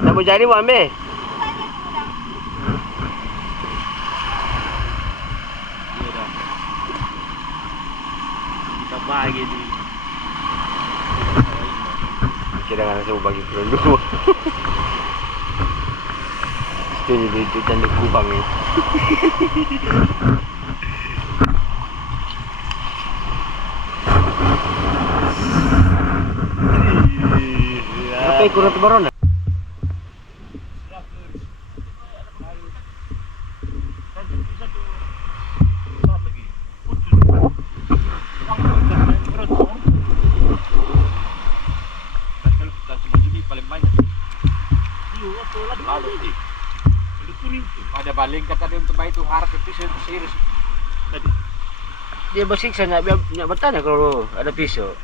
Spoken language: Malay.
Tak mau jadi mau ambil. Bagi ni. Kira kan saya bagi dulu. Itu jadi tanda kubang ni. Apa kurang terbaron? Ada baling kata dia untuk bayi tu harap pisau serius. Dia bersiksa nak bertanya kalau ada pisau.